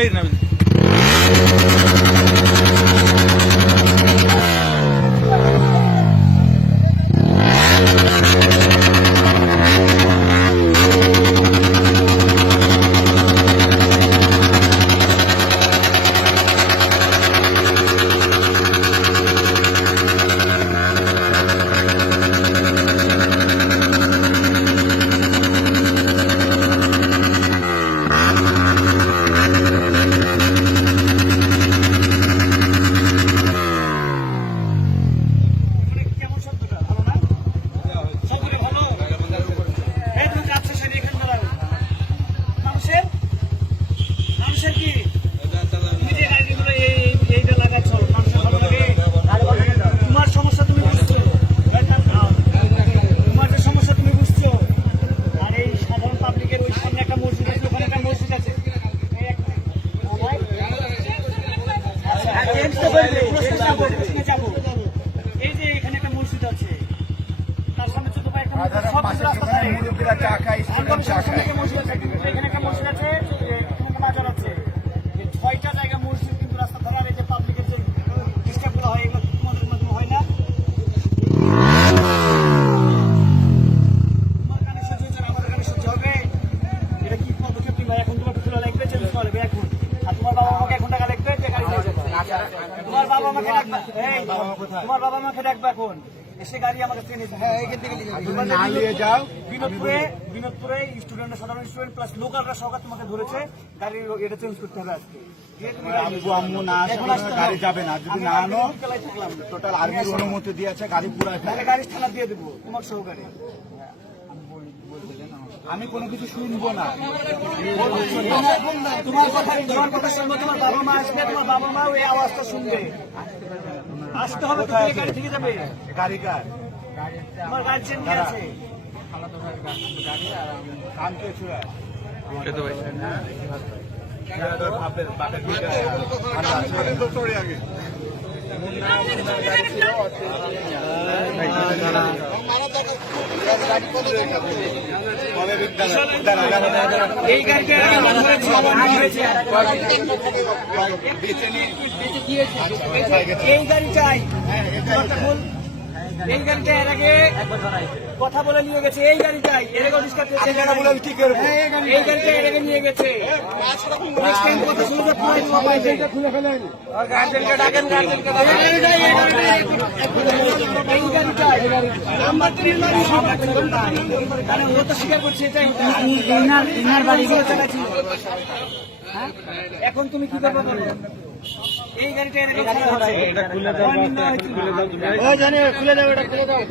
এই না এই যে এখানে একটা মসজিদ আছে, তার সামনে ছোট একটা এখানে একটা মসজিদ আছে, বাজার আছে, 6টা জায়গা মসজিদ কিন্তু রাস্তা ধরার এই যে পাবলিকের যে ডিস্টার্ব গুলো হয় এগুলো তোমাদের হয় না? তোমার কানে সহ্য হচ্ছে না, আমাদের কানে সহ্য হবে? এটা কি পদক্ষেপ নিবা? এখন তোমার খুলে লাগবে, চেঞ্জ করবে এখন। আর তোমার বাবা আমাকে এখন টাকা লাগবে যে গাড়ি নিয়ে যাবে। তোমার বাবা আমাকে ডাকবে, তোমার বাবা আমাকে ডাকবে এখন এসে গাড়ি আমাকে ট্রেনে নিয়ে যাও। বিনোদপুরে স্টুডেন্টরা, সাধারণ স্টুডেন্ট প্লাস লোকালরা সকাল তোমাকে ধরেছে, গাড়ি এটা চেঞ্জ করতে হবে আজকে। আম্মু না গাড়ি যাবে না, যদি না আনো টোটাল আর্মির অনুমতি দিয়েছে গাড়ি পুরো গাড়ি থানা দিয়ে দেবো তোমার সহকারে। আমি কোনো কিছু শুনবো না, তোমার কথা শুনবো। তোমার বাবা মা আসবে, তোমার বাবা মা ওই আওয়াজটা শুনবে। আসতে হবে, গাড়ি থেকে যাবে। গাড়ি কার? তোমার গার্জিয়ান নিয়ে আছে। এই গাড়িটা এই গাড়ি চাই, এই গাড়িটা এর আগে কথা বলে নিয়ে গেছে। এই গাড়ি চাই, এর আগে কি করবো? এই গাড়িটা এর আগে নিয়ে গেছে। কথা শুনতে খুলে ফেলেন, গার্জেনকে ডাকেন, গার্জেনকে এই গাড়ি চাই। নাম্বার 3 ও তো স্বীকার করছে এটাই এখন তুমি কি করবো? এই গাড়িটা এর আগে খুলে দাও, এটা খুলে দাও।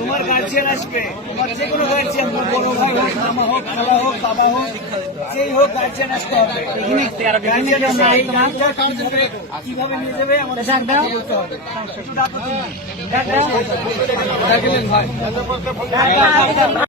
তোমার গার্জিয়ান আসবে, তোমার যে কোনো গার্জিয়ান, বড় ভাই হোক, মামা হোক, খালা হোক, বাবা হোক, যেই হোক গার্জিয়ান আসতে হবে। কিভাবে নিয়ে যাবে আমাদের বলতে হবে। একটু ডাকো তুমি।